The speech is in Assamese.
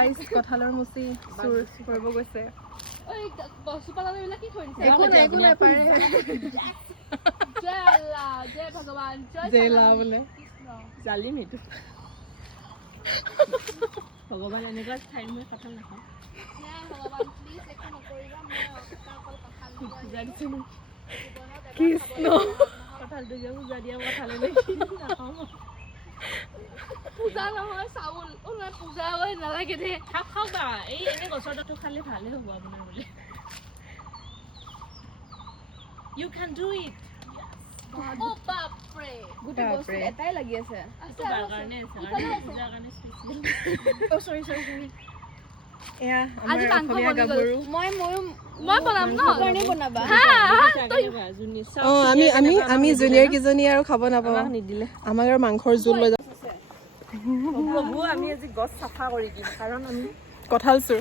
গাইস কঁঠালৰ মুচি চুৰ কৰিব গৈছে ঐ বস্তু পালাবিলাক কি কৰিছে একো নাই পাৰে জয় আল্লাহ জয় ভগৱান জয় লা বোলে কৃষ্ণ জালিম এইটো ভগৱান এনেকুৱা ঠাই মই কঁঠাল নাখাওঁ জয় ভগৱান প্লিজ একো নকৰিবা মই অকল কঁঠাল পূজা দিছোঁ ন কৃষ্ণ কঁঠালটো যে পূজা দিয়া কঁঠালে দেখি নাখাওঁ পূজা নহয় চাউল অ নাই পূজা হৈ নালাগে দে খাওক বা এই এনে গছৰ তটো খালে ভালে হ'ব আপোনাৰ বোলে ইউ কেন ডু ইট ও বাপৰে গোটেই বস্তু এটাই লাগি আছে এইটো বাৰ কাৰণে আছে কাৰণ পূজাৰ কাৰণে স্পেচিয়েল ও সৰি এয়া আজি আমাৰ মাংস অসমীয়া বনি গ'ল। গাভৰু মই বনাম ন কাৰণে বনাবা আমি জুনিয়ৰ কিজনী আৰু খাব নাপাওঁ নিদিলে আমাক আৰু মাংসৰ জোল লৈ যাওঁ প্ৰভু আমি আজি গছ চাফা কৰি দিম কাৰণ আমি কঁঠাল চুৰ